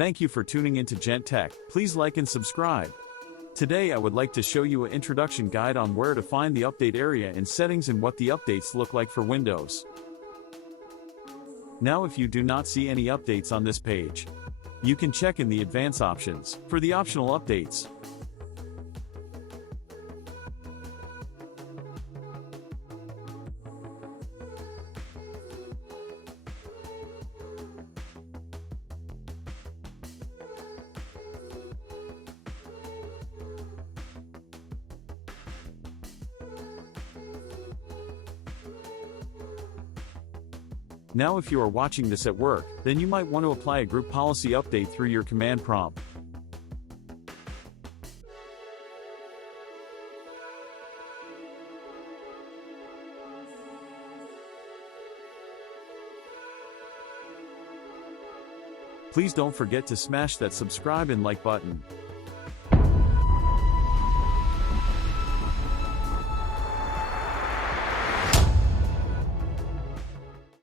Thank you for tuning into Jent Tech. Please like and subscribe. Today I would like to show you an introduction guide on where to find the update area in settings and what the updates look like for Windows. Now if you do not see any updates on this page, you can check in the advanced options for the optional updates. Now if you are watching this at work, then you might want to apply a group policy update through your command prompt. Please don't forget to smash that subscribe and like button.